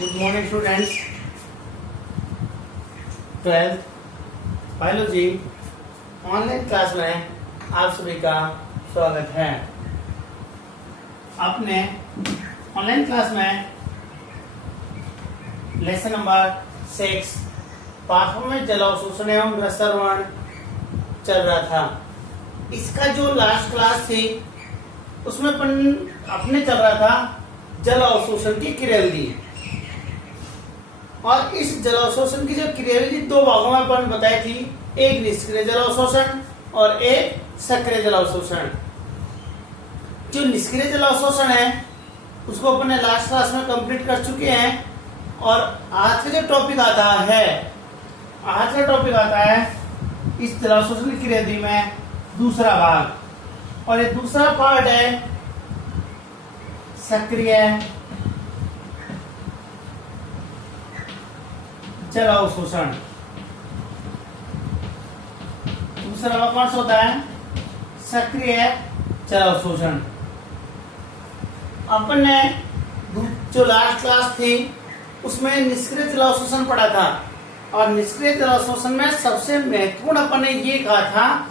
Good morning students. 12th biology online class में आप सभी का स्वागत है। आपने ऑनलाइन क्लास में लेसन नंबर 6 पाठों में जल अवशोषण एवं रसायन चल रहा था। इसका जो लास्ट क्लास थी उसमें अपने चल रहा था जल अवशोषण की क्रियाविधि, और इस जल अवशोषण की जो क्रियाविधि दो भागों में अपन बताई थी, एक निष्क्रिय जल अवशोषण और एक सक्रिय जल अवशोषण। जो निष्क्रिय जल अवशोषण है उसको अपन ने लास्ट क्लास में कंप्लीट कर चुके हैं, और आज का जो टॉपिक आता है इस जल अवशोषण की क्रियाविधि में दूसरा भाग, और ये दूसरा पार्ट है सक्रिय जल अवशोषण। दूसरा भाग कौन सा होता है? सक्रिय जल अवशोषण। अपन ने जो लास्ट क्लास थी उसमें निष्क्रिय जल अवशोषण पढ़ा था, और निष्क्रिय जल अवशोषण में सबसे महत्वपूर्ण अपन ने ये कहा था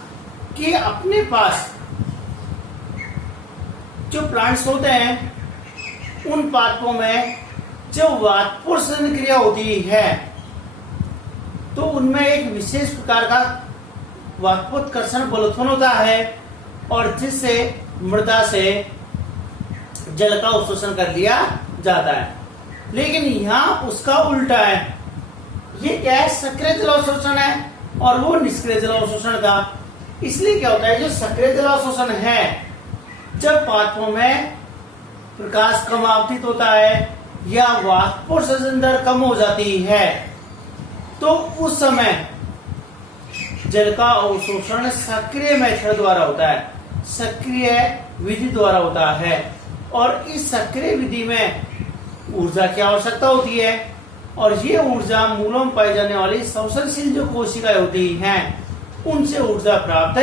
कि अपने पास जो प्लांट्स होते हैं उन पादपों में जो वाष्पोत्सर्जन क्रिया होती है तो उनमें एक विशेष प्रकार का वाष्पोत्कर्षण बल उत्पन्न होता है, और जिससे मृदा से जल का अवशोषण कर लिया जाता है। लेकिन यहाँ उसका उल्टा है। ये क्या है? सक्रिय जल अवशोषण है और वो निष्क्रिय जल अवशोषण था। इसलिए क्या होता है, जो सक्रिय जल अवशोषण है, जब पादपों में प्रकाश कम आपतित होता है या वाष्पोत्सर्जन दर कम हो जाती है तो उस समय जल का अवशोषण सक्रिय मेथड द्वारा होता है, सक्रिय विधि द्वारा होता है। और इस सक्रिय विधि में ऊर्जा की आवश्यकता होती है, और ये ऊर्जा मूलों में पाई जाने वाली श्वसनशील जो कोशिकाएं होती हैं उनसे ऊर्जा प्राप्त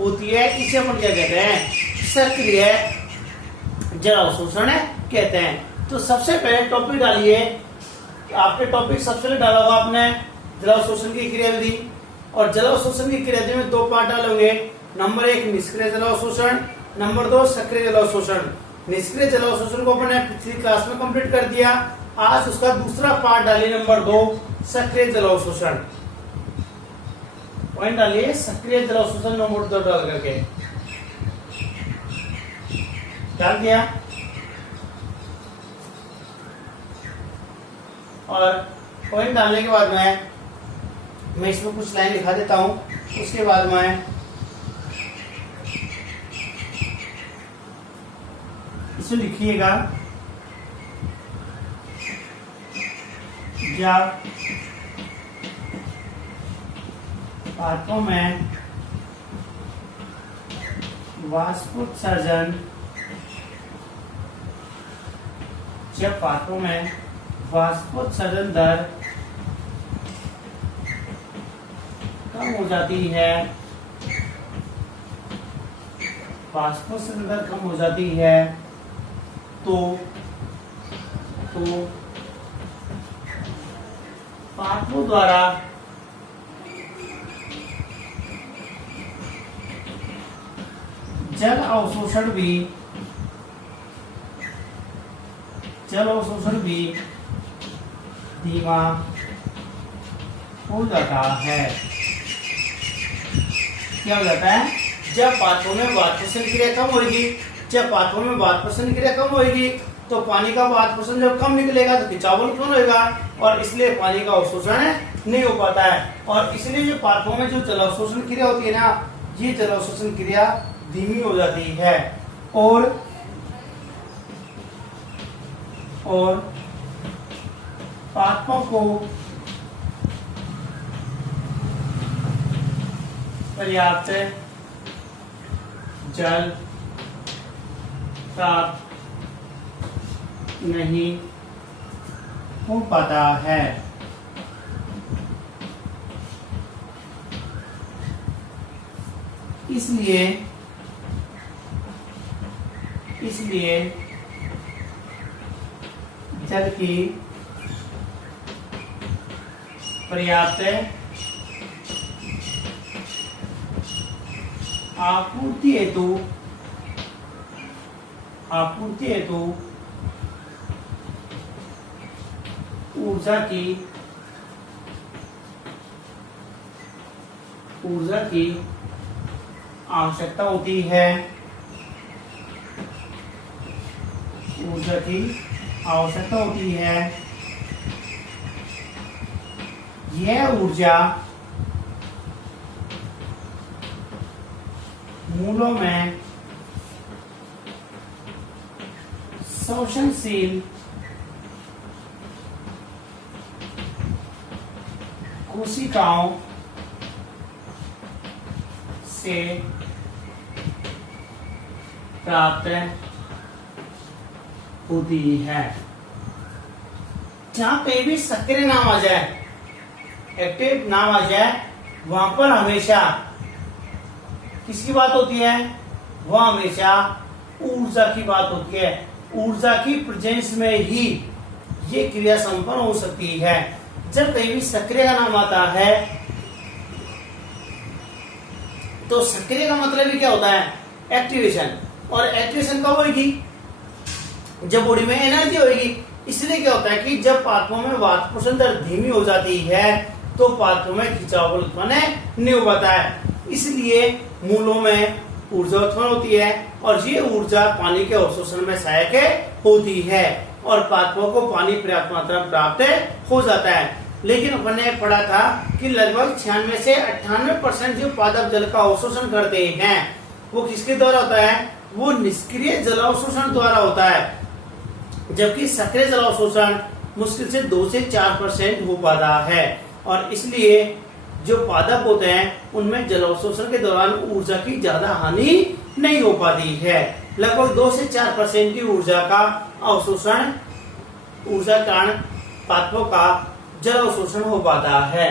होती है। इसे अपन क्या कहते हैं? सक्रिय जल अवशोषण कहते हैं। तो सबसे पहले टॉपिक डालिए। आपके टॉपिक सबसे पहले डाला होगा आपने जल अवशोषण की क्रियाविधि, और जल अवशोषण की क्रियाविधि में दो पार्ट डालोगे। नंबर 1 निष्क्रिय जल अवशोषण, नंबर 2 सक्रिय जल अवशोषण। निष्क्रिय जल अवशोषण को अपने पिछली क्लास में कंप्लीट कर दिया। आज उसका दूसरा पार्ट डालिए, नंबर 2 सक्रिय जल अवशोषण। पॉइंट डालिए सक्रिय जल अवशोषण नंबर 2 डाल करके डाल दिया। और पॉइंट डालने के बाद मैं इसमें कुछ लाइन लिखा देता हूं, उसके बाद मैं इसमें लिखिएगा जब पादपों में वाष्पोत्सर्जन वाष्पोत्सर्जन दर कम हो जाती है, वाष्पोत्सर्जन दर कम हो जाती है तो पादपों द्वारा जल अवशोषण भी धीमा हो जाता है। क्या हो जाता है? जब पादपों में वाष्पोत्सर्जन क्रिया कम होगी, तो पानी का वाष्पोत्सर्जन जब कम निकलेगा तो खिंचाव उत्पन्न होगा, और इसलिए पानी का अवशोषण नहीं हो पाता है। और इसलिए जो पादपों में जो जल अवशोषण क्रिया होती है ना, ये जल अवशोषण क्रिया धीमी हो जाती है, और पादपों को पर्याप्त जल प्राप्त नहीं हो पाता है। इसलिए जल की पर्याप्त आपूर्ति हेतु ऊर्जा की आवश्यकता होती है। ऊर्जा की आवश्यकता होती है। यह ऊर्जा मूलों में शोषणशील कोशिकाओं से प्राप्त होती है। जहां पे भी सक्रिय नाम आ जाए, एक्टिव नाम आ जाए, वहां पर हमेशा किसकी बात होती है? वह हमेशा ऊर्जा की बात होती है। ऊर्जा की प्रेजेंस में ही ये क्रिया संपन्न हो सकती है। जब कहीं भी सक्रिय का नाम आता है तो सक्रिय का मतलब ही क्या होता है? एक्टिवेशन। और एक्टिवेशन कब होगी? जब बॉडी में एनर्जी होगी। इसलिए क्या होता है कि जब पाथवों में वाष्पोषण दर धीमी हो जाती है तो पाथवों में खिंचाव बल उत्पन्न नहीं हो पाता है। इसलिए मूलों में ऊर्जा उत्पन्न होती है और ये ऊर्जा पानी के अवशोषण में सहायक होती है और पाथवों को पानी पर्याप्त मात्रा में प्राप्त हो जाता है। लेकिन अपन ने पढ़ा था कि लगभग 96 से 98% जो पादप जल का अवशोषण करते हैं वो किसके द्वारा होता है? वो निष्क्रिय जल अवशोषण द्वारा होता है, जबकि सक्रिय जल अवशोषण मुश्किल से 2 से 4% हो पाता है। और इसलिए जो पादप होते हैं उनमें जल अवशोषण के दौरान ऊर्जा की ज्यादा हानि नहीं हो पाती है। लगभग 2 से 4% की ऊर्जा का अवशोषण, ऊर्जा कारण पादपों का जल अवशोषण हो पाता है।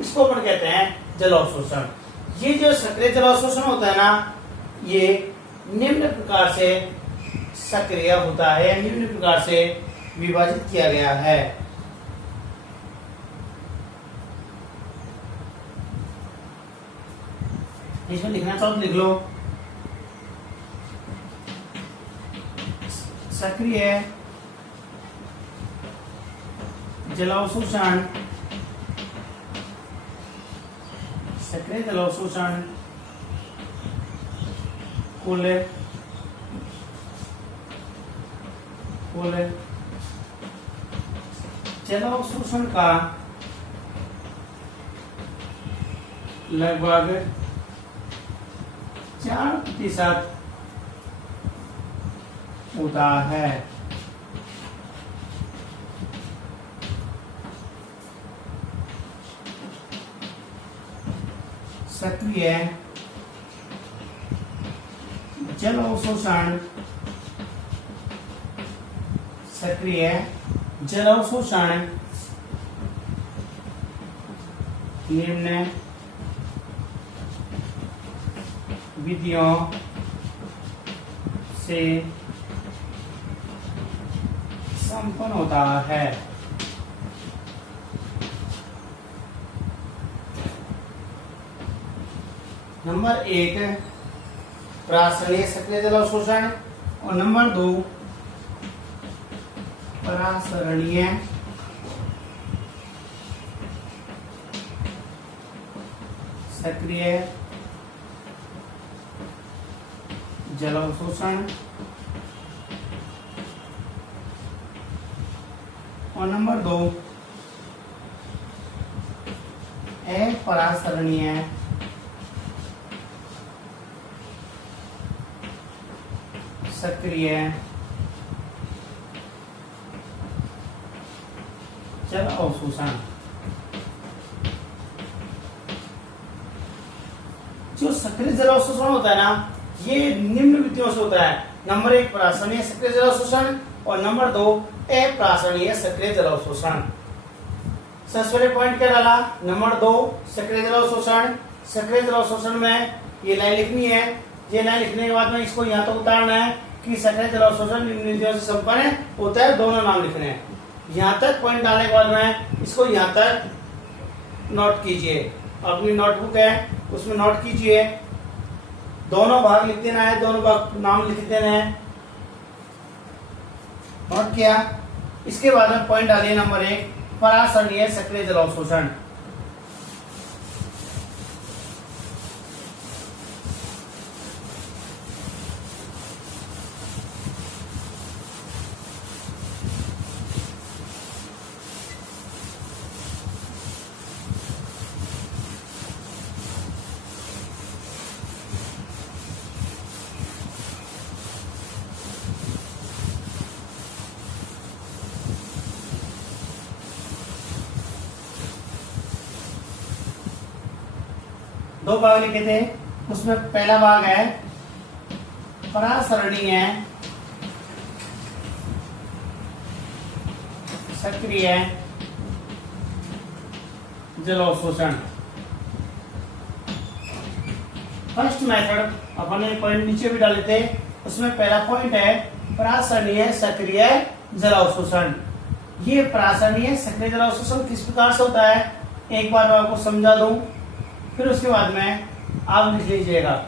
इसको अपन कहते हैं जल अवशोषण। ये जो सक्रिय जल अवशोषण होता है ना, ये निम्न प्रकार से सक्रिय होता है, निम्न प्रकार से विभाजित किया गया है। इसमें लिखना चाहो तो लिख लो। सक्रिय जल अवशोषण, सक्रिय जल अवशोषण कुल जल अवशोषण का लगभग 4% होता है। सक्रिय जल अवशोषण, सक्रिय जल अवशोषण निम्न विधियों से संपन्न होता है। नंबर 1 प्रासरणीय सक्रिय जल अवशोषण और नंबर 2 परासरणीय सक्रिय जल अवशोषण और नंबर 2 अपरासरणीय सक्रिय जल अवशोषण। जो सक्रिय जल अवशोषण होता है ना, ये निम्न विधियों से होता है। नंबर 1 प्रासरणीय सक्रिय जल अवशोषण और नंबर 2 अप्रासरणीय सक्रिय जल अवशोषण। सबसे पॉइंट क्या डाला? नंबर 2 सक्रिय जल अवशोषण। सक्रिय जल अवशोषण में ये लाइन लिखनी है। ये लाइन लिखने के बाद में इसको यहाँ तक उतारना है कि सक्रिय जल अवशोषण निम्न विधियों से संपन्न होता है। दोनों नाम लिखने हैं। यहाँ तक पॉइंट डालने के बाद में इसको यहाँ तक नोट कीजिए। अपनी नोटबुक है उसमें नोट कीजिए, दोनों भाग लिख देना है, दोनों भाग नाम लिख देना है। नोट किया। इसके बाद में पॉइंट डालिए नंबर 1, परासरणीय सक्रिय जल अवशोषण। दो भाग लिखे थे, उसमें पहला भाग है परासरणीय सक्रिय जल अवशोषण। फर्स्ट मेथड अपन ने पॉइंट नीचे भी डाले थे, उसमें पहला पॉइंट है परासरणीय सक्रिय जल अवशोषण। ये परासरणीय सक्रिय जल अवशोषण किस प्रकार से होता है एक बार मैं आपको समझा दूं, फिर उसके बाद में आप लिख लीजिएगा।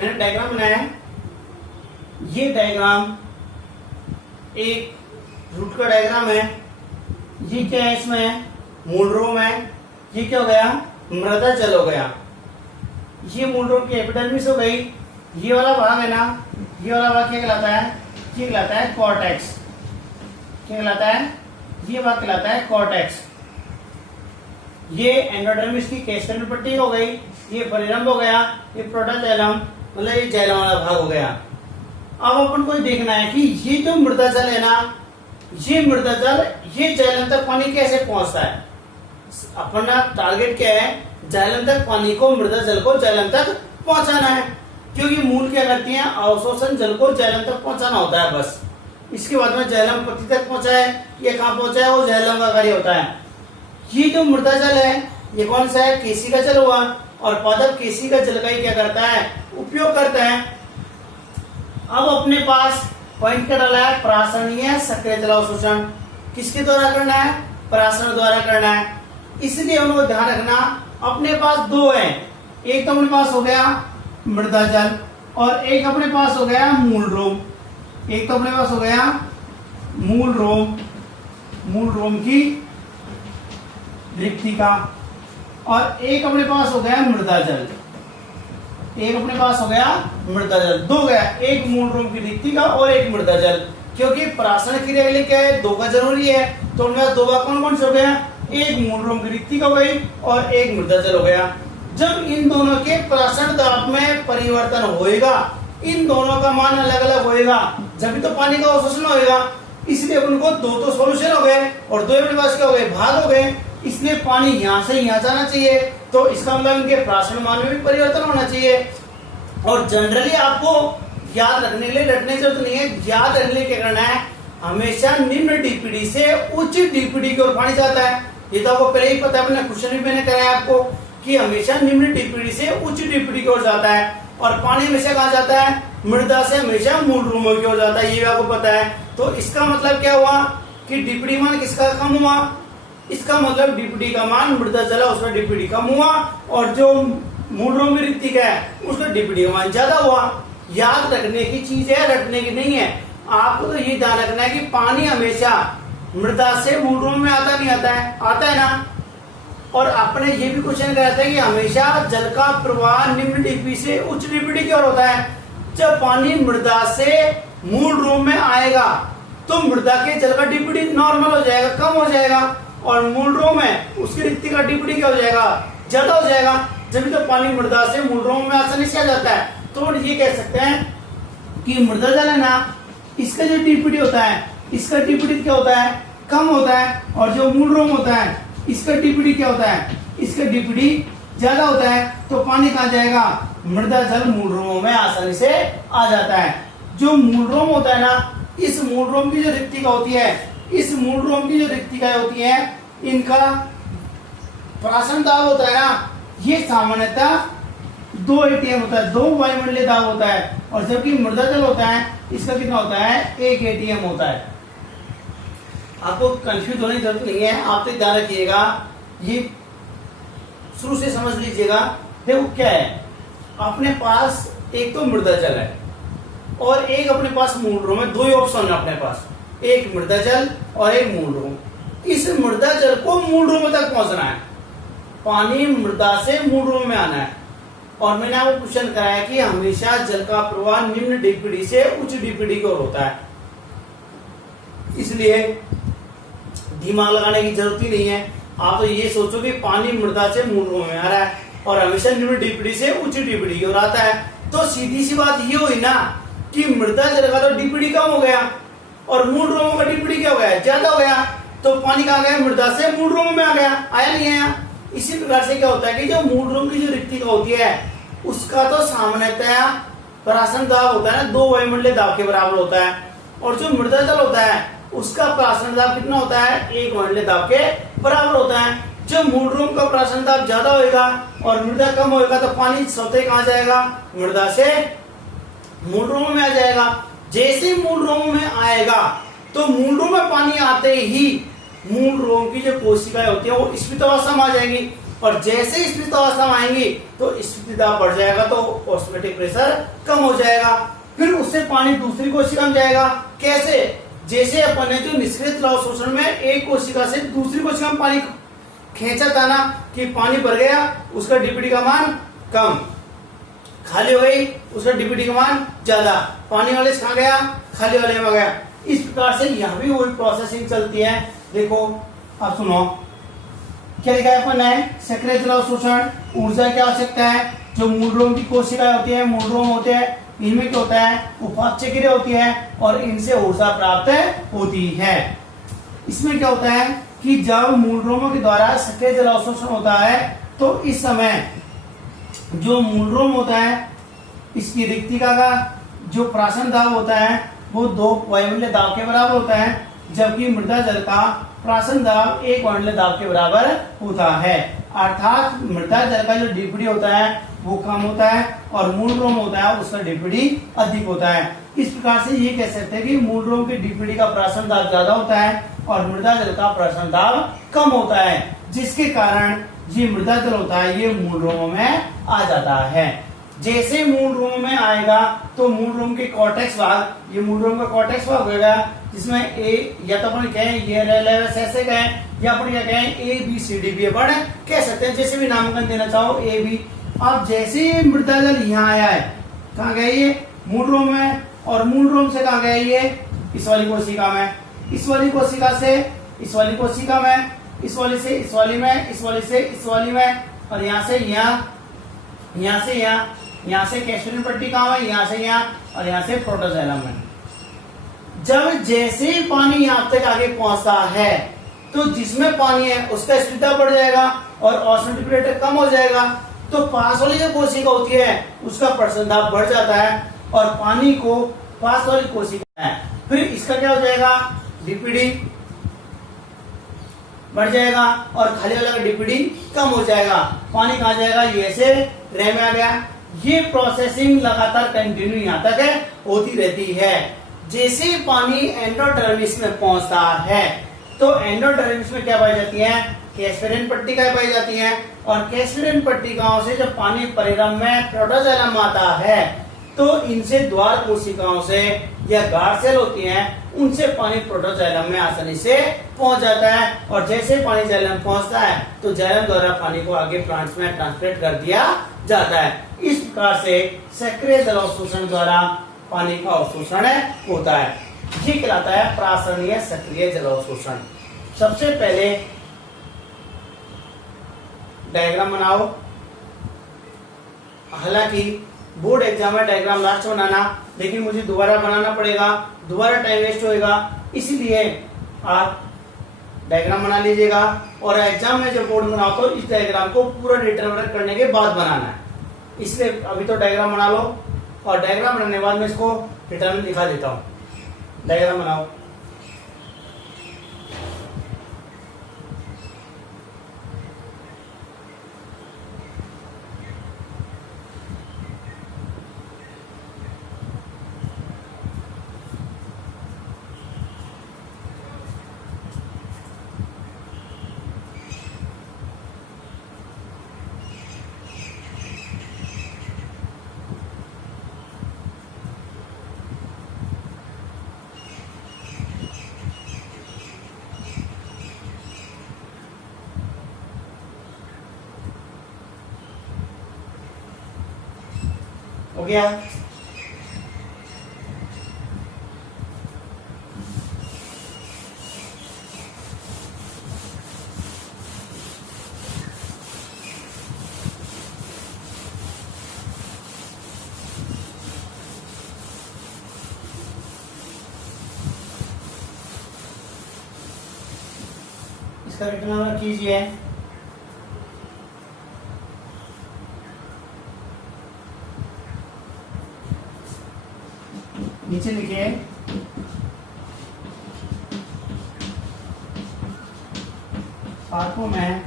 मैंने डायग्राम बनाया है। ये डायग्राम एक रूट का डायग्राम है। ये क्या है, इसमें मूल रोम है। ये क्या हो गया, मृदा जल हो गया। ये मूल रोम की एपिडर्मिस हो गई। ये वाला भाग है ना, ये वाला भाग क्या कहलाता है, ये कहलाता है कॉर्टेक्स। क्या कहलाता है, ये भाग कहलाता है कॉर्टेक्स। ये एंडोडर्मिस की केसरल पट्टी हो गई। ये परिरंभ हो गया। ये प्रोटोजाइलम मतलब ये जाइलम वाला भाग हो गया। अब अपन को देखना है कि ये जो मृदा जल है ना, ये मृदा जल ये जाइलम तक पानी कैसे पहुंचता है। अपना टारगेट क्या है, जाइलम तक पानी को, मृदा जल को जाइलम तक पहुंचाना है। क्योंकि मूल क्या करती हैं, अवशोषण जल को जाइलम तक पहुंचाना होता है बस। इसके बाद में जाइलम पत्ती तक पहुंचा है, ये कहाँ पहुंचा है, वो जाइलम का कार्य होता है। ये जो मृदा जल है ये कौन सा है, केसी का जल हुआ। और पादप केसी का जल का ही क्या करता है, उपयोग करता है। अब अपने पास पॉइंट क्या डाला है, प्रासरणीय सक्रिय जलावशोषण किसके द्वारा करना है, प्रासरण द्वारा करना है। इसलिए उनको ध्यान रखना, अपने पास दो है, एक तो अपने पास हो गया मृदा जल और एक अपने पास हो गया मूल रोम। एक तो अपने पास हो गया मूल रोम, मूल रोम की रिक्तिका, और एक अपने पास हो गया मृदा जल। एक अपने पास हो गया मृदा जल, दो गया, एक मूल रोम की रिक्तिका और एक मृदा जल। क्योंकि प्रासरण क्रिया के लिए क्या है, दो का जरूरी है। तो उनमें दो का कौन कौन से हो गया, एक मूल रोम की रिक्तिका हो गई और एक मृदा जल हो गया। जब इन दोनों के प्रासरण दाब में परिवर्तन होएगा, इन दोनों का मान अलग अलग होएगा, जब तो पानी का अवशोषण होएगा। इसलिए उनको दो तो सॉल्यूशन हो गए और दो अपने पास क्या हो गए, भाग हो गए। इसलिए पानी यहाँ से यहाँ जाना चाहिए, तो इसका मतलब इनके प्रासरण मान में भी परिवर्तन होना चाहिए। और जनरली आपको याद रखने के लिए, रटने की जरूरत नहीं है, याद रखने के लिए क्या करना है, हमेशा निम्न डीपीडी से उच्च डीपीडी की ओर पानी जाता है। ये तो आपको पहले ही पता है, अपने क्वेश्चन भी मैंने कराया आपको कि हमेशा निम्न डीपीडी से उच्च डीपीडी की ओर जाता है। और पानी हमेशा कहाँ जाता है, मृदा से हमेशा मूल रोमों की ओर जाता है, ये भी आपको पता है। तो इसका मतलब क्या हुआ कि डीपीडी मान किसका कम हुआ, इसका मतलब डीपीडी का मान मृदा जल उसका डीपीडी कम हुआ, और जो मूल रोम की रिक्तिका है उसका डीपीडी का मान ज्यादा हुआ। याद रखने की चीज है, रटने की नहीं है। आपको तो ये ध्यान रखना है कि पानी हमेशा मृदा से मूल रोम में आता नहीं आता है, आता है ना। और आपने ये भी क्वेश्चन कराया था कि हमेशा जल का प्रवाह निम्न डीपी से उच्च डीपीडी की ओर होता है। जब पानी मृदा से मूल रोम में आएगा तो मृदा के जल का डीपीडी नॉर्मल हो जाएगा, कम हो जाएगा, और मूल रोम है उसकी रिक्ति का डीपीडी क्या हो जाएगा, ज्यादा हो जाएगा। जब तो पानी मृदा से मूल रोम में आसानी से आ जाता है। तो ये कह सकते हैं कि मृदा जल है ना, इसका जो डीपीडी होता है, इसका डीपीडी क्या होता है, कम होता है। और जो मूल रोम होता है इसका डीपीडी क्या होता है, इसका डीपीडी ज्यादा होता है। तो पानी कहाँ जाएगा, मृदा जल मूल रोमों में आसानी से आ जाता है। जो मूल रोम होता है ना, इस मूल रोम की जो रिक्तिका होती है, इस मूल रोम की जो रिक्तिकाएं होती हैं, इनका प्रासरण दाब होता है ना, ये सामान्यतः 2 ATM होता है, 2 वायुमंडलीय दाब होता है। और जबकि मृदा जल होता है इसका कितना होता है, 1 ATM होता है। आपको कंफ्यूज होने की जरूरत नहीं है, आप तो ध्यान रखिएगा, ये शुरू से समझ लीजिएगा। देखो क्या है, अपने पास एक तो मृदा जल है और एक अपने पास मूल रोम है। दो ही ऑप्शन है अपने पास, एक मृदा जल और एक मूल रोम। इस मृदा जल को मूल रोम तक पहुंचना है, पानी मृदा से मूल रोम में आना है। और मैंने आपको क्वेश्चन कराया कि हमेशा जल का प्रवाह निम्न डीपीडी से उच्च डीपीडी की ओर होता है। इसलिए दिमाग लगाने की जरूरत ही नहीं है। आप तो ये सोचो कि पानी मृदा से मूल रोम में आ रहा है और हमेशा निम्न डीपीडी से उच्च डीपीडी की ओर आता है। तो सीधी सी बात ये हुई ना कि मृदा जल का तो डीपीडी कम हो गया और मूल रोमों का डीपीडी क्या हो गया, ज्यादा हो गया। तो पानी कहाँ गया, मृदा से मूल रोम में आ गया, आया नहीं आया। इसी प्रकार से क्या होता है कि जो मूल रोम की जो रिक्तिका होती है उसका तो सामान्यतया प्रासरण दाब होता है ना, 2 वायुमंडलीय दाब के बराबर होता है। और जो मृदा जल होता है उसका प्रासरण दाब कितना होता है, 1 वायुमंडलीय दाब के बराबर होता है। जब मूल रोम का प्रासरण दाब ज्यादा होगा और मृदा कम होगा तो पानी स्वतः कहाँ जाएगा, मृदा से मूल रोम में आ जाएगा। जैसे मूल रोम में आएगा तो मूल रोम में पानी आते ही मूल रोम की जो कोशिकाएं होती है वो स्फीत अवस्था में आ जाएगी। और जैसे स्थिर अवस्था में आएंगी तो स्थिर दाब बढ़ जाएगा, तो ऑस्मोटिक प्रेशर कम हो जाएगा। फिर उससे पानी दूसरी कोशिका में जाएगा। कैसे? जैसे अपन ने जो निष्क्रिय जलाव शोषण में एक कोशिका से दूसरी कोशिका में पानी खींचा था ना, कि पानी भर गया, उसका डीपीटी का मान कम, खाली हो गई, उसका डीपीटी का मान ज्यादा, पानी वाले से कहाँ गया, खाली वाले में गया। इस प्रकार से यहाँ भी वही प्रोसेसिंग चलती है। देखो अब सुनो क्या लिखा है अपन ने, सक्रिय जलाव शोषण, ऊर्जा की आवश्यकता है। जो मूलरोम की कोशिकाएं होती है, मूलरोम होते हैं, इनमें क्या होता है, उपापचय क्रिया होती है और इनसे ऊर्जा प्राप्त होती है। इसमें क्या होता है कि जब मूलरोमों के द्वारा सक्रिय जलाव शोषण होता है तो इस समय जो मूलरोम होता है, इसकी रिक्तिका का जो प्राशन दाब होता है वो 2 वायुमंडलीय दाब के बराबर होता है, जबकि मृदा जल का प्राशन दाब 1 वायुमंडलीय दाब के बराबर होता है। अर्थात मृदा जल का जो डीपीडी होता है वो कम होता है और मूलरोम होता है उसका डीपीडी अधिक होता है। इस प्रकार से ये कह सकते हैं कि मूलरोम के डीपीडी का प्राशन दाब ज्यादा होता है और मृदा जल का प्राशन दाब कम होता है, जिसके कारण ये मृदा जल होता है ये मूलरोमों में आ जाता है। जैसे मूलरोम में आएगा तो मूलरोम के कॉर्टेक्स भाग, ये मूलरोम का कॉर्टेक्स भाग होगा, जिसमें ए या तो अपन कहें ये रेलेवस ऐसे कहें, या अपन क्या कहें ए बी सी डी भी अपन कह सकते हैं, जैसे भी नामांकन देना चाहो ए बी। अब जैसे ही मृदा जल यहाँ आया है, कहाँ गया ये, मूलरोम में, और मूलरोम से कहाँ गया ये, इस वाली कोशिका में, इस वाली कोशिका से इस वाली कोशिका में, इस वाली से इस वाली में, इस वाली से इस वाली में, और यहाँ से यहाँ, यहाँ से यहाँ, यहाँ से कैस्पेरियन पट्टी कहाँ है, यहाँ से यहाँ, और यहाँ से प्रोटोजाइलम में। जब जैसे ही पानी यहाँ तक आगे पहुंचता है तो जिसमें पानी है उसका स्थिरता बढ़ जाएगा और ऑस्मोटिक प्रेशर कम हो जाएगा, तो पास वाली जो कोशिका होती है उसका प्रसरण दाब बढ़ जाता है और पानी को पास वाली कोशिका है, फिर इसका क्या हो जाएगा, डीपीडी बढ़ जाएगा और खाली वाला का डीपीडी कम हो जाएगा। पानी कहाँ जाएगा, ये से रे में आ गया। ये प्रोसेसिंग लगातार कंटिन्यू यहाँ तक होती रहती है। जैसे पानी एंडोडर्मिस में पहुंचता है तो एंडोडर्मिस में क्या पाई जाती है, कैस्पेरियन पट्टिकाएं पाई जाती हैं, और कैस्पेरियन पट्टिकाओं से जब पानी परिरम में प्रोटोजाइलम आता है तो इनसे द्वार कोशिकाओं से या गार्ड सेल होती हैं उनसे पानी प्रोटोजाइलम में आसानी से पहुंच जाता है, और जैसे पानी जाइलम पहुंचता है तो जाइलम द्वारा पानी को आगे प्लांट्स में ट्रांसपोर्ट कर दिया जाता है। इस प्रकार से सक्रिय जल अवशोषण द्वारा पानी का अवशोषण होता है। ये कहलाता है प्रासरणीय सक्रिय जल अवशोषण। सबसे पहले डायग्राम बनाओ, हालांकि बोर्ड एग्जाम में डायग्राम लास्ट बनाना, लेकिन मुझे दोबारा बनाना पड़ेगा, दोबारा टाइम वेस्ट होएगा, इसलिए आप डायग्राम बना लीजिएगा और एग्जाम में जब बोर्ड बनाओ तो इस डायग्राम को पूरा रिटर्न वर्क करने के बाद बनाना है। इसलिए अभी तो डायग्राम बना लो और डायग्राम बनाने के बाद मैं इसको रिटर्न दिखा देता हूँ। डायग्राम बनाओ। हो गया? इसका रिटर्न कीजिए। नीचे लिखिए पार्थों में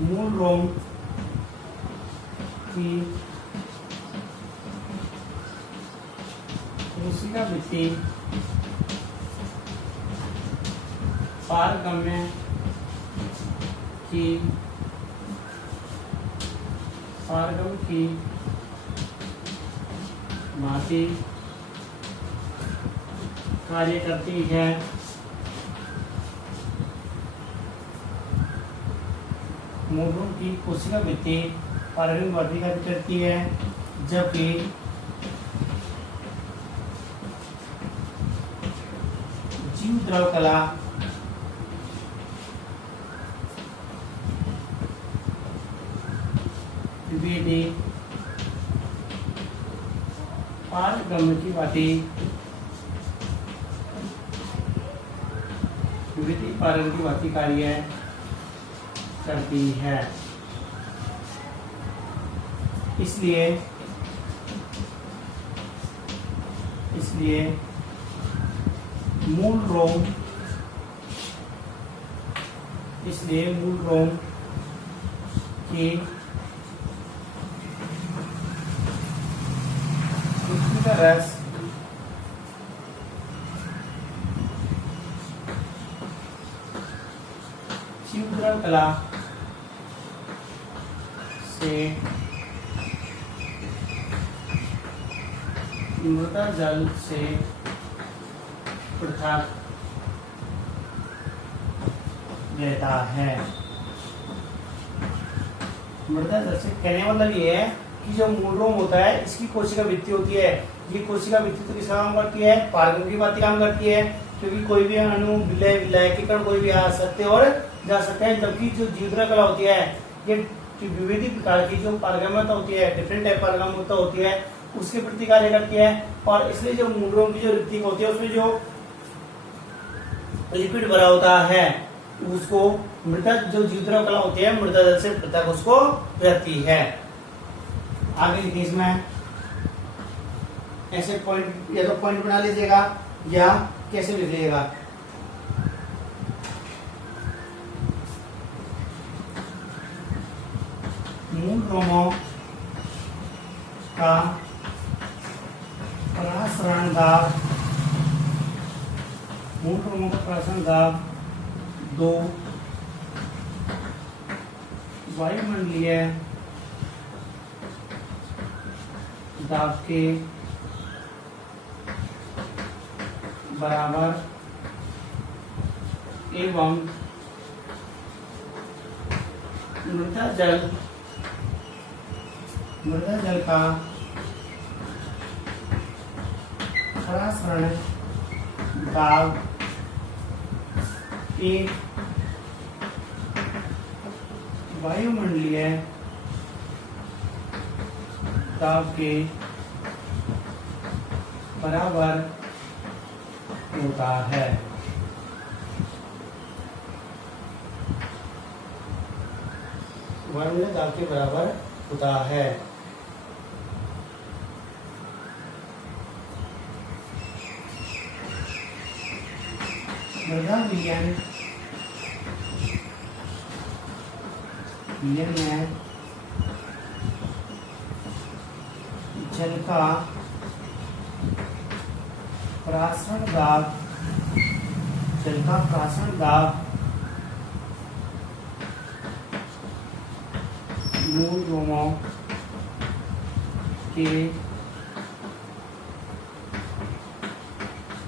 मूल रोम की कोशिका वृत्ति पारगम्य की पारगम की भांति कार्य करती है। मूलों की कोशिका भित्ति पारगम भांति कार्य करती है, जबकि जीव द्रव कला विधि पारगम्य की भांति विधि पारगम्य की भांति कार्य करती है। इसलिए मूल रोम की का रस जीवद्रव कला से मृदा जल से पृथक रहता है। मृदा जल से कहने का मतलब ये है कि जो मूल रोम होता है, इसकी कोशिका भित्ति होती है। ये कोशिका भित्ति तो किसका काम करती है? पारगम की भांति काम करती है, क्योंकि कोई भी अणु विलय के कण कोई भी आ सकते हैं और जा सकते हैं। जबकि जो जीवद्रव कला होती है, ये विविध प्रकार की जो पारगम्यता होती है, डिफरेंट टाइप पारगम्यता होती है, उसके प्रति कार्य करती है। और इसलिए जो मूल रोम की जो रिक्ति होती है, उसमें जो लिक्विड भरा होता है, उसको मृदा जो जीवद्रव कला होती है, मृदा जल से पृथक उसको रहती है। आगे लिखिए, इसमें ऐसे पॉइंट या तो पॉइंट बना लीजिएगा या कैसे लिख लीजिएगा। मूल रोमों का परासरण दाब, मूल रोमों का परासरण दाब 2 वायुमंडलीय दाब के बराबर एवं मृदा जल का परासरण दाब 1 वायुमंडलीय दाब के बराबर होता है। वायुमंडलीय दाब के बराबर होता है। मृदा विलयन में जल का परासरण दाब मूल रोमों के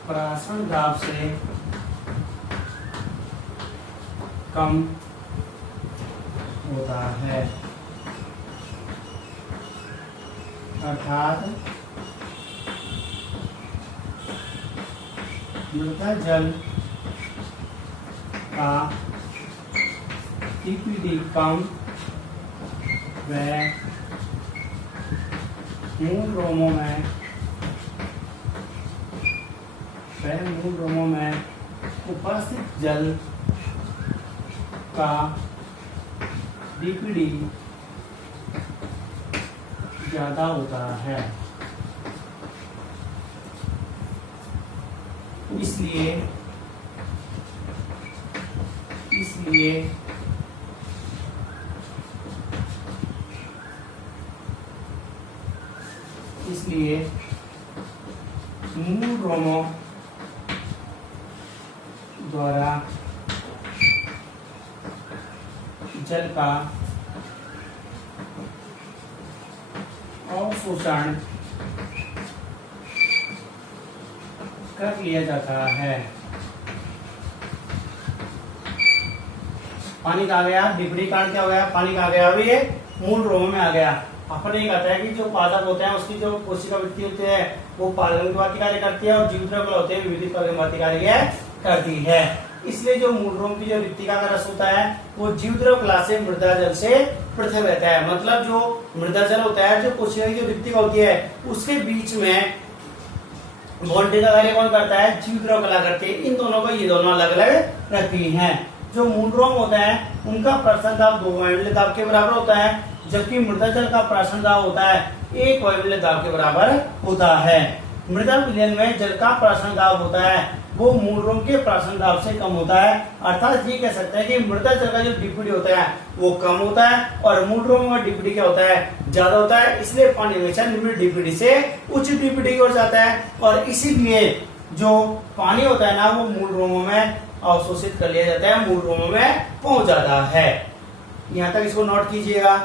परासरण दाब से कम होता है। अर्थात मृदा जल का टीपीडी कम व मूल रोमों में उपस्थित जल का डीपीडी ज्यादा होता है। इसलिए मूल रोमों द्वारा जल का अवशोषण कर लिया जाता है। पानी कहाँ गया? डिप्टी कार्ड क्या हो गया? पानी कहाँ गया? अभी ये मूल रोम में आ गया। अपन ये कहता है कि जो पादप होते हैं उसकी जो कोशिका वृत्ति होती है वो पालन की भांति कार्य करती है और जीवद्रव्य होते हैं विविध पालन की भांति कार्य करती है। इसलिए जो मूल रोम की जो वृत्तिका का रस होता है वो जीवद्रव कला से मृदा जल से पृथक रहता है। मतलब जो मृदा जल होता है, जो कोशिका की वृत्तिका होती है, उसके बीच में बॉन्डिंग का कार्य कौन करता है? जीवद्रव कला करती है। इन दोनों को ये दोनों अलग अलग रखती हैं। जो मूल रोम होता है उनका प्राशन दाब 2 वायुमंडलीय दाब के बराबर होता है, जबकि मृदा जल का प्राशन दाब होता है 1 वायुमंडलीय दाब के बराबर होता है। मृदा विलयन में जल का प्राशन दाब होता है वो मूल रोम के प्राशन दाब से कम होता है। अर्थात ये कह सकते हैं कि मृदा जल का जो डीपीडी होता है वो कम होता है और मूल रोम का डीपीडी क्या होता है? ज्यादा होता है। इसलिए पानी हमेशा निम्न डीपीडी से उच्च डीपीडी की ओर जाता है और इसीलिए जो पानी होता है ना वो मूल रोमों में अवशोषित कर लिया जाता है, मूल रोमों में पहुंच जाता है। यहाँ तक इसको नोट कीजिएगा।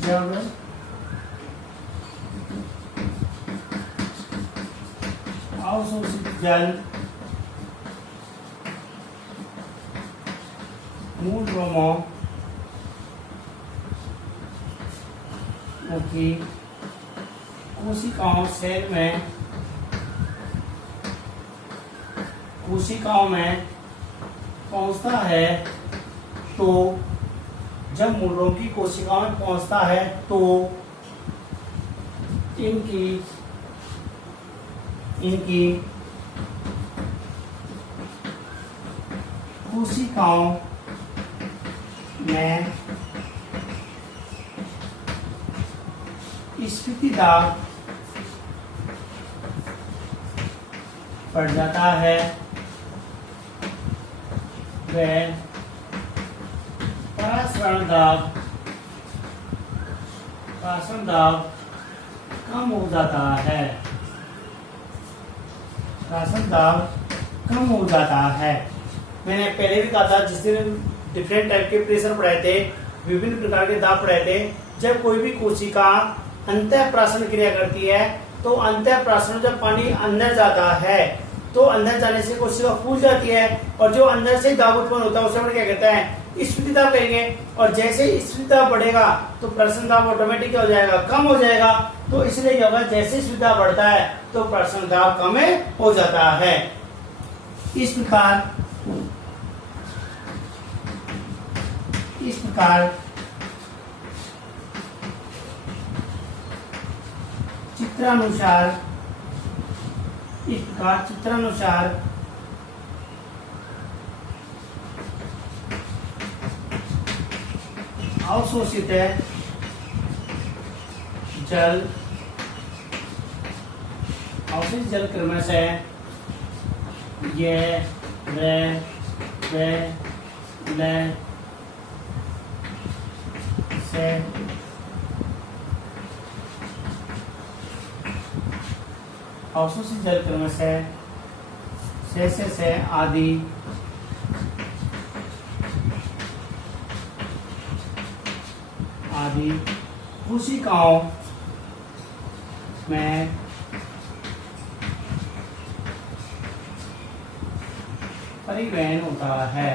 जब अवशोषित जल मूल रोमों की कोशिकाओं में पहुंचता है तो जब मूल रोम की कोशिकाओं में पहुंचता है तो इनकी कोशिकाओं में स्फीति दाब बढ़ जाता है वह प्राशन दाब कम हो जाता है। प्राशन दाब कम हो जाता है। मैंने पहले भी कहा था, जिस दिन डिफरेंट टाइप के प्रेशर पढ़ाए थे, विभिन्न प्रकार के दाब पढ़ाए थे, जब कोई भी कोशिका अंतः प्राशन क्रिया करती है तो अंतः प्राशन जब पानी अंदर जाता है तो अंदर जाने से कोशिका फूल जाती है और जो अंदर से दाब उत्पन्न होता है उसे हम क्या कहते हैं? स्फीति दाब कहेंगे। और जैसे स्फीति दाब बढ़ेगा तो प्राशन दाब ऑटोमेटिक हो जाएगा, कम हो जाएगा। तो इसलिए क्या होगा? जैसे स्फीति दाब बढ़ता है तो प्राशन दाब कम हो जाता है। इस प्रकार चित्रानुसार अवशोषित जल क्रमशः अवशोषित जल क्रमशः से आदि कोशिकाओं में परिवहन होता है।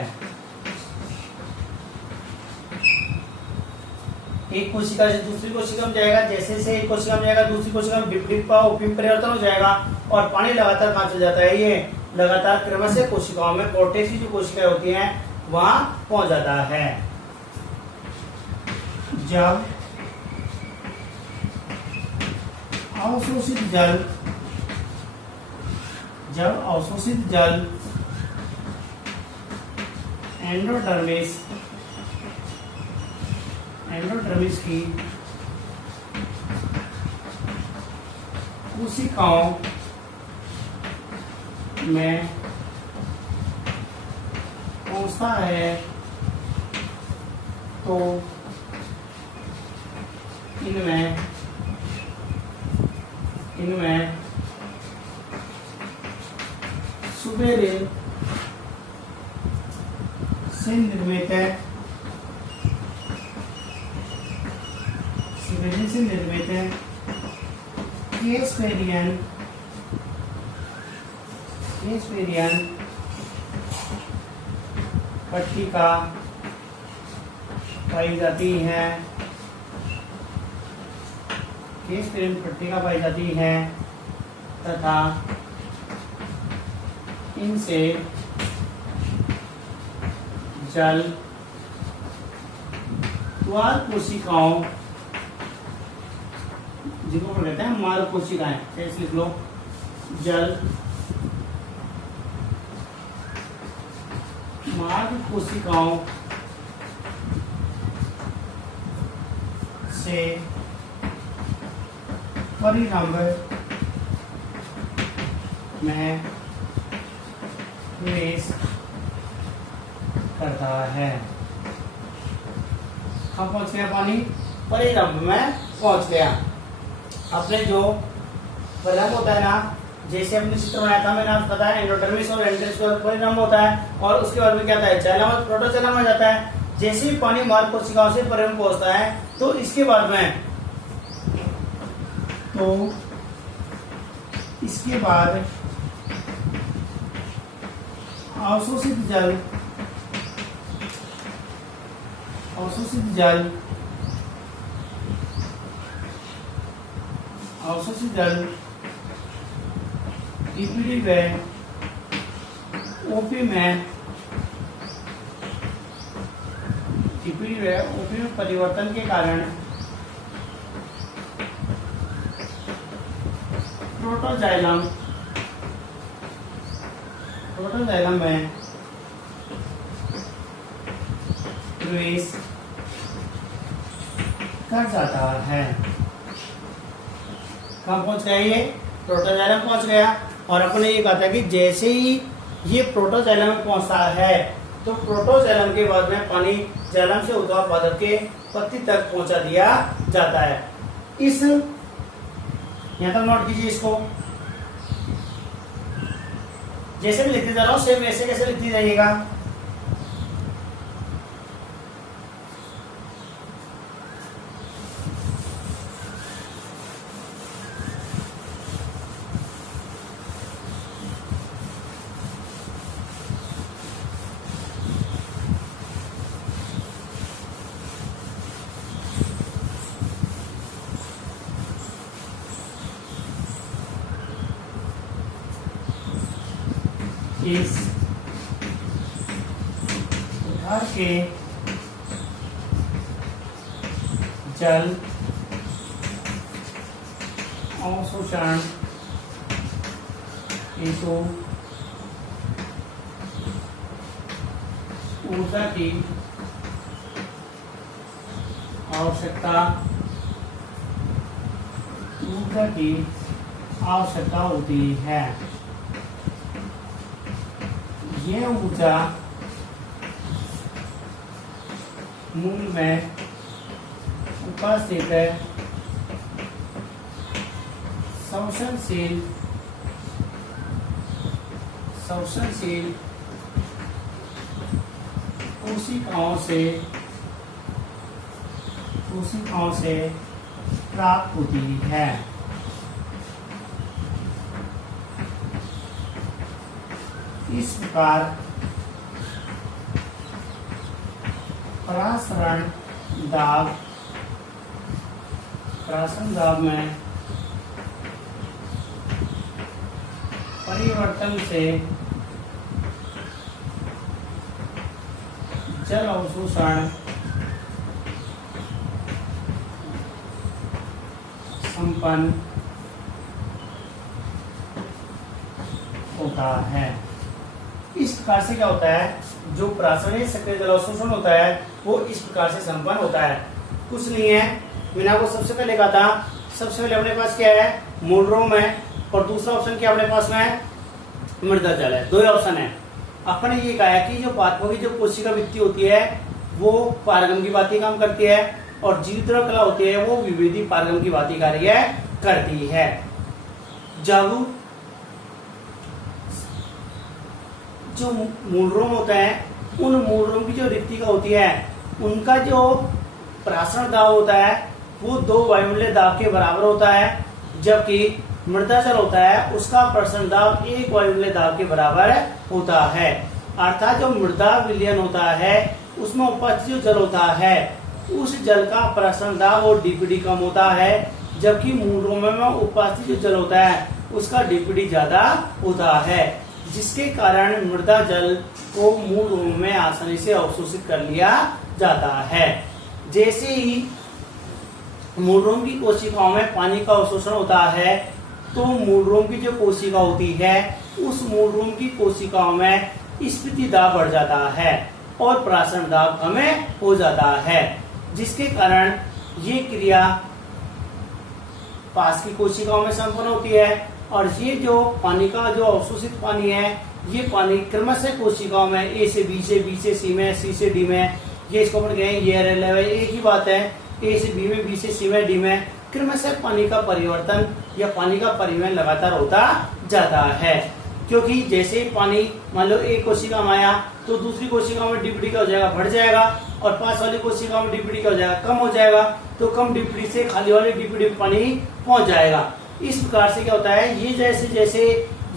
एक कोशिका से दूसरी कोशिका में जाएगा, जैसे से एक कोशिका में जाएगा दूसरी कोशिका में डिप का उपयुक्त परिवर्तन हो जाएगा और पानी लगातार कहाँ चल जाता है? ये लगातार क्रम से कोशिकाओं में कोर्टेक्स जो कोशिकाएं होती हैं वहां पहुंच जाता है। जब अवशोषित जल एंडोडर्मिस एंडोडर्मिस की कोशिकाओं में पहुंचता है तो इनमें सुबेरिन से निर्मित केसपेरियन पट्टिका पाई जाती है। केसपेरियन पट्टिका पाई जाती है तथा इनसे जल द्वार कोशिकाओं, जिनको कहते हैं मार्ग कोशिकाएं, ऐसे लिख लो, जल मार्ग कोशिकाओं से परिरंभ में प्रवेश करता है। कहाँ पहुंच गया पानी? परिरंभ में पहुंच गया। अपने जो परिरंभ होता है ना, जैसे हमने चित्र बनाया था, मैंने आपको बताया एंडोडर्मिस और एंडोडर्मिस का परिरंभ होता है और उसके बाद में क्या आता है, जाइलम और प्रोटोजाइलम आ जाता है। जैसे ही पानी मार्ग कोशिकाओं से परिरंभ पहुंचता है तो इसके बाद अवशोषित जल टीपीडी व ओपी में परिवर्तन के कारण प्रोटोजाइलम में प्रवेश कर जाता है। कहाँ पहुंच गया? ये प्रोटोजाइलम पहुंच गया। और अपने ये कहा था कि जैसे ही ये प्रोटोजाइलम में पहुंचता है तो प्रोटोजाइलम के बाद में पानी जाइलम से उद्भव पादप के पत्ती तक पहुंचा दिया जाता है। इस यहाँ तक नोट कीजिए इसको, जैसे मैं लिखते जा रहा हूँ सेम वैसे कैसे लिखती जाइएगा। इस प्रकार के जल अवशोषण हेतु ऊर्जा की आवश्यकता होती है। यह ऊर्जा मूल में उपस्थित शोषणशील कोशिकाओं से प्राप्त होती है। इस प्रकार परासरण दाब में परिवर्तन से जल अवशोषण संपन्न होता है। इस प्रकार से क्या होता है, जो प्रासरणीय सक्रिय जल अवशोषण होता है वो इस प्रकार से संपन्न होता है। कुछ नहीं है। मैंने आपको सबसे पहले कहा था, सबसे पहले अपने पास क्या है, मूलरोम है, और दूसरा ऑप्शन क्या अपने पास में है, मृदा जल है। दो ही ऑप्शन है। अपन ने ये कहा है कि जो पादपों की जो कोशिका वृत्ति होती है वो पारगम की भांति काम करती है, और जीवद्रव कला होती है वो विभेदी पारगम की भांति कार्य करती है। जब जो मूलरोम होता है, उन मूलरोम की जो रिक्तिका होती है, उनका जो प्रासरण दाब होता है वो 2 वायुमंडलीय दाब के बराबर होता है, जबकि मृदा जल होता है उसका प्रसरण दाब 1 वायुमंडलीय दाब के बराबर होता है। अर्थात जो मृदा विलयन होता है उसमें उपस्थित जो जल होता है उस जल का प्रसरण दाब और डीपीडी कम होता है, जबकि मूलरोम में उपस्थित जो जल होता है उसका डीपीडी ज्यादा होता है, जिसके कारण मृदा जल को मूलरोम में आसानी से अवशोषित कर लिया जाता है। जैसे ही मूलरोम की कोशिकाओं में पानी का अवशोषण होता है तो मूलरोम की जो कोशिका होती है उस मूलरोम की कोशिकाओं में स्फीति दाब बढ़ जाता है और प्रासरण दाब कम हो जाता है, जिसके कारण ये क्रिया पास की कोशिकाओं में संपन्न होती है, और ये जो पानी का जो अवशोषित पानी है ये पानी क्रमशः कोशिकाओं में ए से बी से बी से सी में सी से डी में, ये इसको अपन कहें ये लेवल, एक ही बात है, ए से बी में बी से सी में डी में क्रमशः पानी का परिवर्तन या पानी का परिवहन लगातार होता जाता है। क्योंकि जैसे ही पानी मान लो एक कोशिका में आया तो दूसरी कोशिका में डीपीडी का हो जाएगा, बढ़ जाएगा, और पास वाली कोशिका में डीपीडी का हो जाएगा, कम हो जाएगा, तो कम डीपीडी से खाली वाली डीपीडी में पानी पहुंच जाएगा। इस प्रकार से क्या होता है, ये जैसे जैसे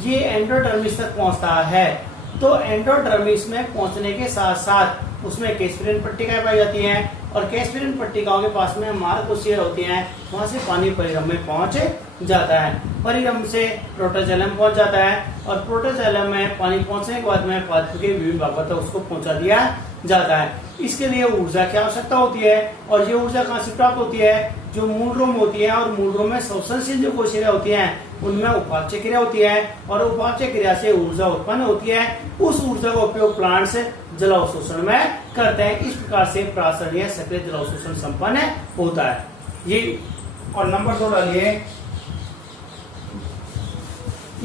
ये एंडोडर्मिस तक पहुंचता है तो एंडोडर्मिस में पहुंचने के साथ साथ उसमें कैस्पिरिन पट्टिकाएं पाई जाती हैं, और कैस्पिरिन पट्टिकाओं के पास में मार्ग कोशिकाएं होती हैं, वहां से पानी परिरम में पहुंच जाता है, परिरम से प्रोटोजैलम पहुंच जाता है, और प्रोटोजैलम में पानी पहुंचने के बाद में पादप के विभिन्न भागों तक उसको पहुंचा दिया जाता है। इसके लिए ऊर्जा की आवश्यकता होती है, और ये ऊर्जा कहाँ से प्राप्त होती है, जो मूलरोम होती है, और मूलरोम में श्वसनशील जो कोशिकाएं होती हैं उनमें उपापचय क्रिया होती है, और उपापचय क्रिया से ऊर्जा उत्पन्न होती है। उस ऊर्जा का उपयोग प्लांट से जल अवशोषण में करते हैं। इस प्रकार से प्रासरणीय सक्रिय जल अवशोषण संपन्न होता है। ये और नंबर 2 डालिए,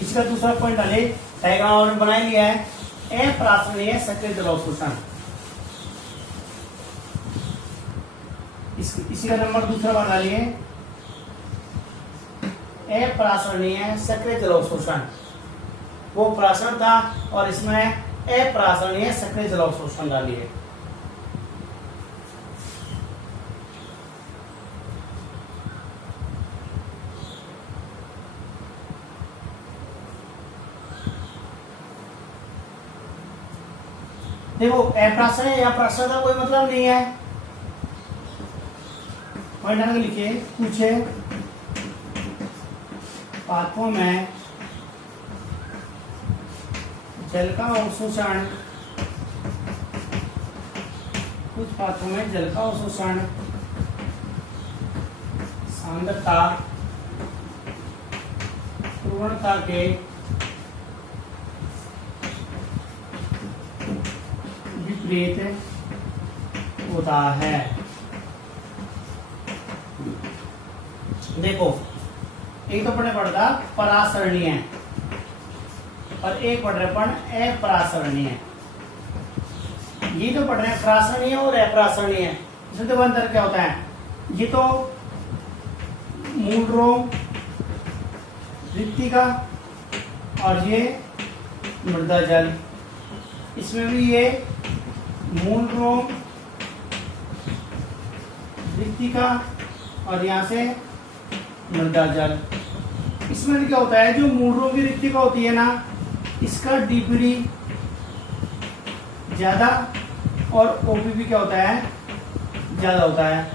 इसका दूसरा पॉइंट डालिए, डायग्राम बना लिया है, अप्रासरणीय सक्रिय जल अवशोषण। इसी का नंबर दूसरा बना लिए, अप्रासरणीय सक्रिय जल अवशोषण। वो प्रासरण था और इसमें अप्रासरणीय सक्रिय जल अवशोषण डालिए। देखो अप्रासरणीय या प्रासरण का कोई मतलब नहीं है, पॉइंट लिखिए, पूछे पादपों में जल का अवशोषण, कुछ पादपों में जल का अवशोषण सांद्रता पूर्णता के विपरीत होता है। देखो एक तो पढ़ने पड़ता परासरणीय और एक पढ़ रहे अपन अप्रासरणीय। ये तो पढ़ रहे हैं प्रासरणीय और अप्रासरणीय, इसमें तो अंतर क्या होता है, ये तो मूलरोम रिक्तिका और ये मृदा जल, इसमें भी ये मूलरोम रिक्तिका और यहाँ से मृदा जल। इसमें क्या होता है, जो मूलरोम की रिक्तिका होती है ना, इसका डीपीडी ज्यादा और ओपीपी क्या होता है, ज्यादा होता है।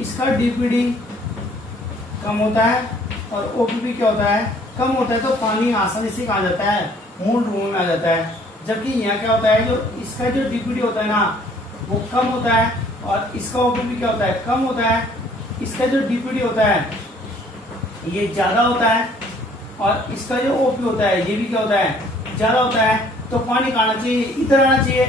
इसका डीपीडी कम होता है और ओपीपी क्या होता है, कम होता है, तो पानी आसानी से कहाँ जाता है, मूलरोम में आ जाता है। जबकि यहाँ क्या होता है, जो इसका जो डीपीडी होता है ना वो कम होता है, और इसका ओपीपी क्या होता है, कम होता है। इसका जो डीपीडी होता है ये ज्यादा होता है, और इसका जो ओपी होता है ये भी क्या होता है, ज्यादा होता है। तो पानी कहाँ आना चाहिए, इधर आना चाहिए,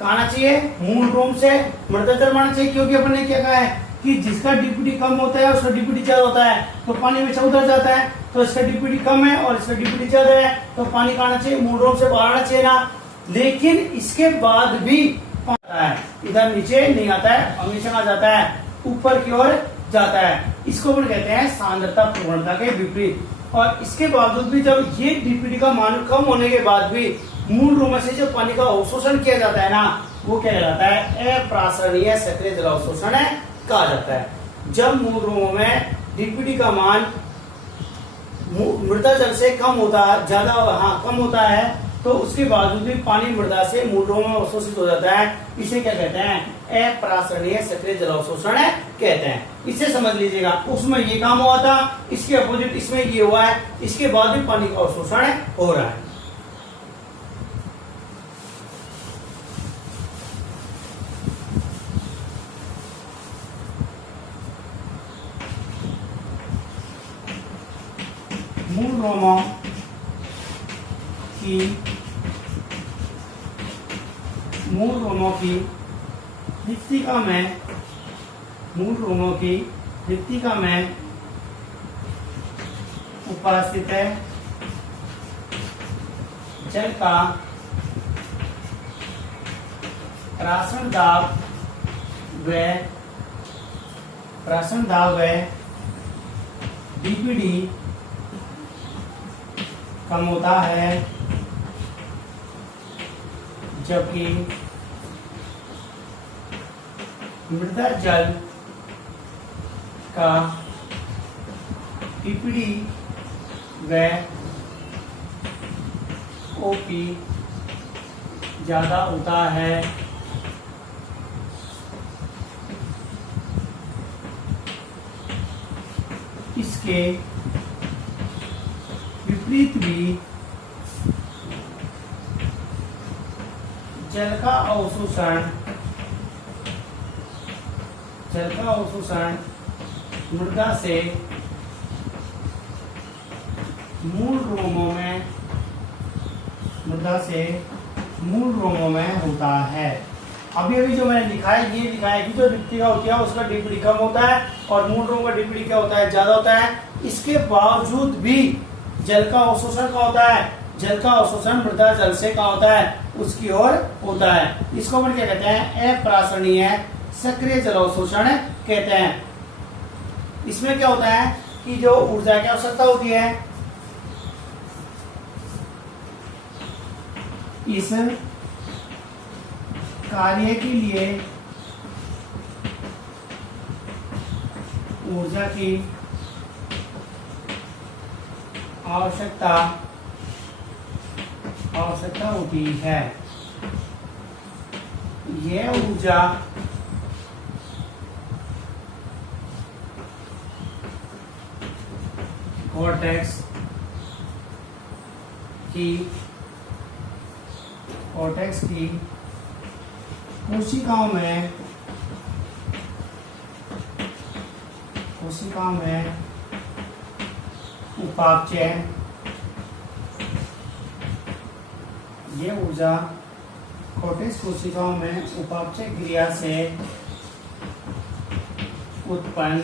कहा आना चाहिए, मूल रूम से मृदा जल माना चाहिए, क्योंकि अपन ने क्या कहा है कि जिसका डीपीटी कम होता है उसका डीपीटी ज्यादा होता है, तो पानी में उधर जाता है, तो इसका डीपीटी कम है और इसका डीपीटी ज्यादा है, तो पानी कहा आना चाहिए, मूल रूम से बाहर आना चाहिए ना। लेकिन इसके बाद भी आता है, इधर नीचे नहीं आता है, हमेशा आ जाता है, ऊपर की ओर जाता है। इसको अपन कहते हैं सांद्रता प्रवणता के विपरीत। और इसके बावजूद भी जब ये डीपीटी का मान कम होने के बाद भी मूल रूम से जो पानी का अवशोषण किया जाता है ना, वो क्या कहलाता है, अप्रासरणीय सक्रिय जल अवशोषण कहा जाता है। जब मूल रूमों में डीपीटी का मान मृदा जल से कम होता है, ज्यादा कम होता है, तो उसके बावजूद भी पानी मृदा से मूल रूमों में अवशोषित हो जाता है। इसे क्या कहते हैं, अप्रासरणीय सक्रिय जल अवशोषण कहते हैं। इसे समझ लीजिएगा, उसमें ये काम हुआ था, इसके अपोजिट इसमें ये हुआ है, इसके बाद भी पानी का अवशोषण हो रहा है। मूल रूमों की रिक्तिका में उपस्थित है जल का प्राशन दाब व डीपीडी कम होता है, जबकि मृदा जल का डीपीडी व ओपी ज्यादा होता है। इसके विपरीत भी जल का अवशोषण मृदा से मूल रूमों में होता है। अभी जो मैंने लिखा है, ये लिखा है कि जो रिक्तिका होती है उसका डीपीडी कम होता है और मूल रूम का डीपीडी क्या होता है, ज्यादा होता है। इसके बावजूद भी जल का अवशोषण क्या होता है, जल का अवशोषण मृदा जल से क्या होता है, उसकी ओर होता है। इसको अपन क्या कहते हैं, अप्रासरणीय सक्रिय जल अवशोषण कहते हैं। इसमें क्या होता है कि जो ऊर्जा की आवश्यकता होती है, इस कार्य के लिए ऊर्जा की आवश्यकता होती है। यह ऊर्जा कोर्टेक्स की कोशिकाओं में उपापचय, ये ऊर्जा कोर्टेक्स कोशिकाओं में उपापचय क्रिया से उत्पन्न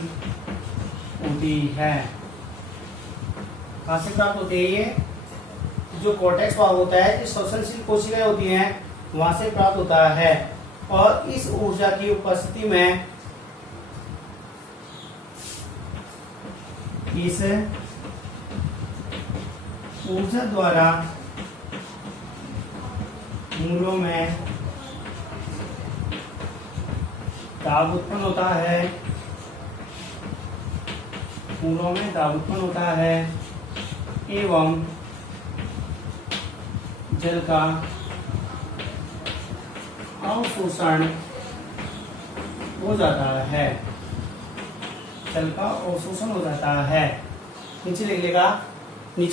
होती है। कहाँ से प्राप्त होती है, ये जो कोर्टेक्स भाग होता है, जो श्वसनशील कोशिकाएं होती हैं, वहां से प्राप्त होता है। और इस ऊर्जा की उपस्थिति में इस ऊर्जा द्वारा मूलों में दाब उत्पन्न होता है, एवं जल का अवशोषण हो जाता है। नीचे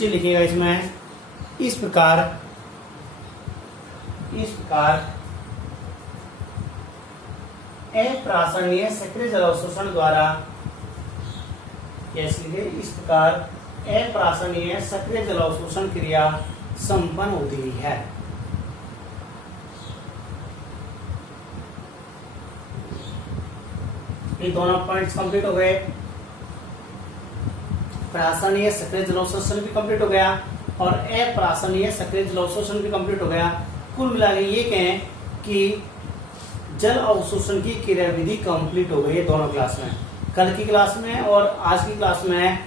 लिखिएगा इसमें इस प्रकार अप्रासरणीय सक्रिय जल अवशोषण द्वारा, इस प्रकार अप्रासरणीय सक्रिय जल अवशोषण क्रिया संपन्न होती है। ये दोनों पॉइंट्स कंप्लीट हो गए। प्रासरणीय सक्रिय जलोत्सर्जन भी कंप्लीट हो गया और अप्रासरणीय सक्रिय जलोत्सर्जन भी कंप्लीट हो गया। कुल मिला के ये कहें कि जल अवशोषण की क्रियाविधि कंप्लीट हो गई दोनों क्लास में, कल की क्लास में और आज की क्लास में।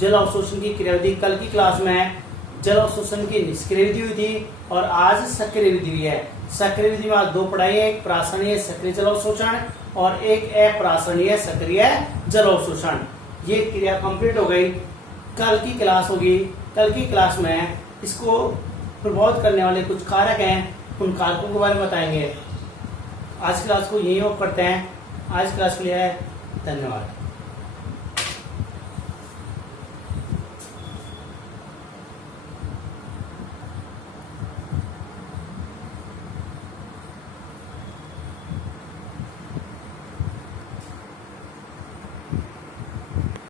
जल अवशोषण की क्रियाविधि कल की क्लास में जल अवशोषण की निष्क्रिय विधि हुई थी और आज सक्रिय विधि हुई है। सक्रिय विधि में आज दो पढ़ाई है, एक प्रासरणीय सक्रिय जल अवशोषण और एक अप्रासरणीय सक्रिय जल अवशोषण। ये क्रिया कंप्लीट हो गई। कल की क्लास होगी, कल की क्लास में इसको प्रभावित करने वाले कुछ कारक हैं, उन कारकों के बारे में बताएंगे। आज क्लास को यहीं ऑफ करते हैं। आज क्लास के लिए धन्यवाद।